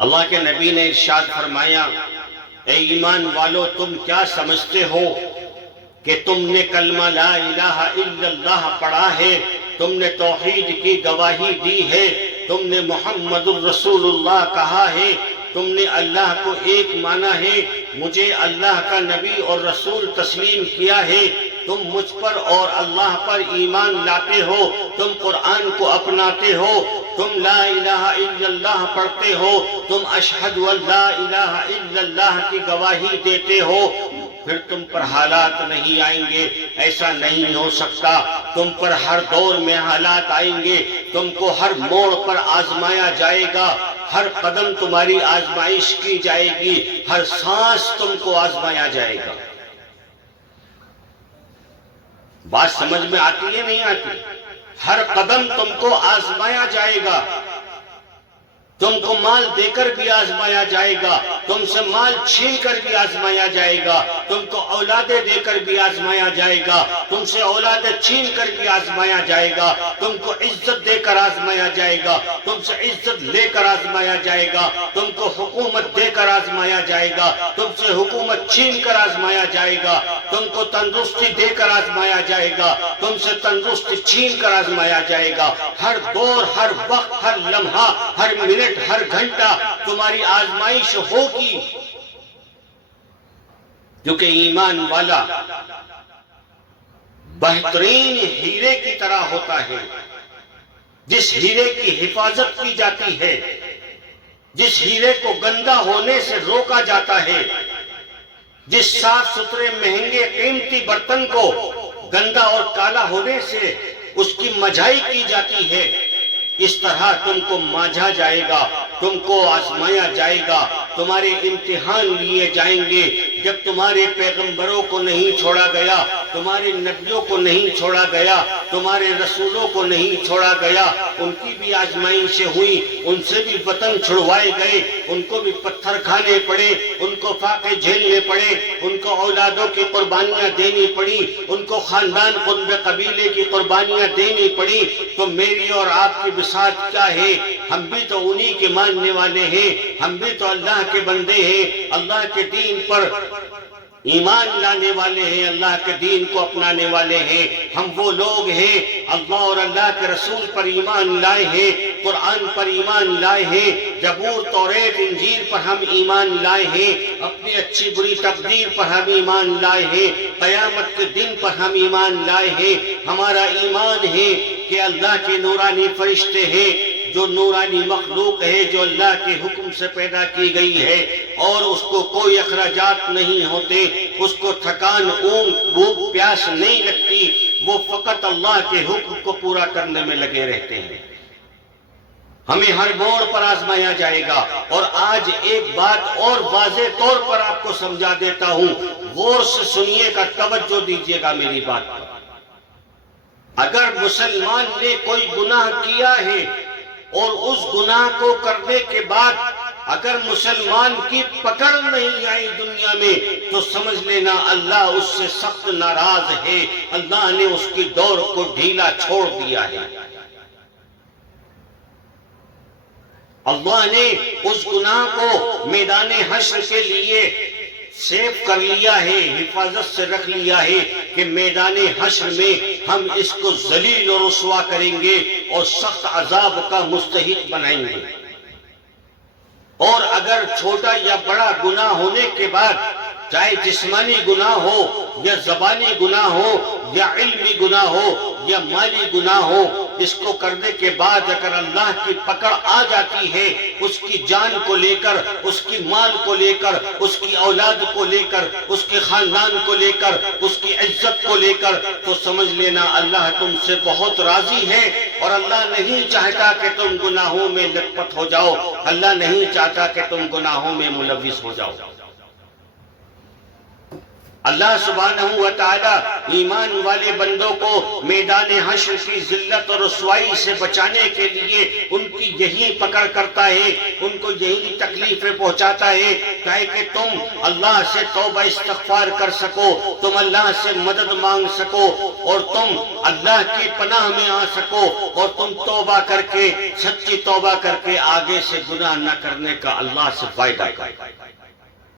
اللہ کے نبی نے ارشاد فرمایا، اے ایمان والو، تم کیا سمجھتے ہو کہ تم نے کلمہ لا الہ الا اللہ پڑھا ہے، تم نے توحید کی گواہی دی ہے، تم نے محمد الرسول اللہ کہا ہے، تم نے اللہ کو ایک مانا ہے، مجھے اللہ کا نبی اور رسول تسلیم کیا ہے، تم مجھ پر اور اللہ پر ایمان لاتے ہو، تم قرآن کو اپناتے ہو، تم لا الہ الا اللہ پڑھتے ہو، تم اشہد ان لا الہ الا اللہ کی گواہی دیتے ہو، پھر تم پر حالات نہیں آئیں گے، ایسا نہیں ہو سکتا، تم پر ہر دور میں حالات آئیں گے، تم کو ہر موڑ پر آزمایا جائے گا، ہر قدم تمہاری آزمائش کی جائے گی، ہر سانس تم کو آزمایا جائے گا۔ بات سمجھ میں آتی ہے نہیں آتی؟ ہر قدم تم کو آزمایا جائے گا، تم کو مال دے کر بھی آزمایا جائے گا، تم سے مال چھین کر بھی آزمایا جائے گا، تم کو اولادیں دے کر بھی آزمایا جائے گا، تم سے اولادیں چھین کر بھی آزمایا جائے گا، تم کو عزت دے کر آزمایا جائے گا، تم سے عزت لے کر آزمایا جائے گا، تم کو حکومت دے کر آزمایا جائے گا، تم سے حکومت چھین کر آزمایا جائے گا، تم کو تندرستی دے کر آزمایا جائے گا، تم سے تندرستی چھین کر آزمایا جائے گا، ہر دور، ہر وقت، ہر لمحہ، ہر منٹ، ہر گھنٹہ تمہاری آزمائش ہوگی، کیونکہ ایمان والا بہترین ہیرے کی طرح ہوتا ہے، جس ہیرے کی حفاظت کی جاتی ہے، جس ہیرے کو گندا ہونے سے روکا جاتا ہے، جس صاف ستھرے مہنگے قیمتی برتن کو گندا اور کالا ہونے سے اس کی مجھائی کی جاتی ہے، اس طرح تم کو مانجھا جائے گا، تم کو آزمایا جائے گا، تمہارے امتحان لیے جائیں گے۔ جب تمہارے پیغمبروں کو نہیں چھوڑا گیا، تمہارے نبیوں کو نہیں چھوڑا گیا، تمہارے رسولوں کو نہیں چھوڑا گیا، ان کی بھی آزمائشیں ہوئی، ان سے بھی وطن چھڑوائے گئے، ان کو بھی پتھر کھانے پڑے، ان کو فاقے جھیلنے پڑے، ان کو اولادوں کی قربانیاں دینی پڑی، ان کو خاندان قرب قبیلے کی قربانیاں دینی پڑی، تو میری اور آپ کی بساط کیا ہے؟ ہم بھی تو انہی کے ماننے والے ہیں، ہم بھی تو اللہ کے بندے ہیں، اللہ کے دین پر ایمان لانے والے ہیں، اللہ کے دین کو اپنانے والے ہیں، ہم وہ لوگ ہیں اللہ اور اللہ کے رسول پر ایمان لائے ہیں، قرآن پر ایمان لائے ہیں، زبور، توریت، انجیل پر ہم ایمان لائے ہیں، اپنی اچھی بری تقدیر پر ہم ایمان لائے ہیں، قیامت کے دن پر ہم ایمان لائے ہیں۔ ہمارا ایمان ہے کہ اللہ کے نورانی فرشتے ہیں، جو نورانی مخلوق ہے، جو اللہ کے حکم سے پیدا کی گئی ہے، اور اس کو کوئی اخراجات نہیں ہوتے، اس کو تھکان، اونگ، بھوک، پیاس نہیں لگتی، وہ فقط اللہ کے حکم کو پورا کرنے میں لگے رہتے ہیں۔ ہمیں ہر موڑ پر آزمایا جائے گا۔ اور آج ایک بات اور واضح طور پر آپ کو سمجھا دیتا ہوں، غور سے سنیے گا، توجہ دیجیے گا میری بات پر۔ اگر مسلمان نے کوئی گناہ کیا ہے اور اس گناہ کو کرنے کے بعد اگر مسلمان کی پکڑ نہیں آئی دنیا میں، تو سمجھ لینا اللہ اس سے سخت ناراض ہے، اللہ نے اس کی دوڑ کو ڈھیلا چھوڑ دیا ہے، اللہ نے اس گناہ کو میدان حشر کے لیے سیف کر لیا ہے، حفاظت سے رکھ لیا ہے کہ میدان حشر میں ہم اس کو ذلیل اور رسوا کریں گے اور سخت عذاب کا مستحق بنائیں گے۔ اور اگر چھوٹا یا بڑا گناہ ہونے کے بعد، چاہے جسمانی گناہ ہو یا زبانی گناہ ہو یا علمی گناہ ہو یا مالی گناہ ہو، اس کو کرنے کے بعد اگر اللہ کی پکڑ آ جاتی ہے، اس کی جان کو لے کر، اس کی مال کو لے کر، اس کی اولاد کو لے کر، اس کے خاندان کو لے کر، اس کی عزت کو لے کر، تو سمجھ لینا اللہ تم سے بہت راضی ہے، اور اللہ نہیں چاہتا کہ تم گناہوں میں لت پت ہو جاؤ، اللہ نہیں چاہتا کہ تم گناہوں میں ملوث ہو جاؤ۔ اللہ سبحانہ وتعالی ایمان والے بندوں کو میدان حشر کی ذلت اور رسوائی سے بچانے کے لیے ان کی یہی پکڑ کرتا ہے، ان کو یہی تکلیفیں پہنچاتا ہے، تاکہ تم اللہ سے توبہ استغفار کر سکو، تم اللہ سے مدد مانگ سکو، اور تم اللہ کی پناہ میں آ سکو اور تم توبہ کر کے سچی توبہ کر کے آگے سے گناہ نہ کرنے کا اللہ سے وعدہ کرو۔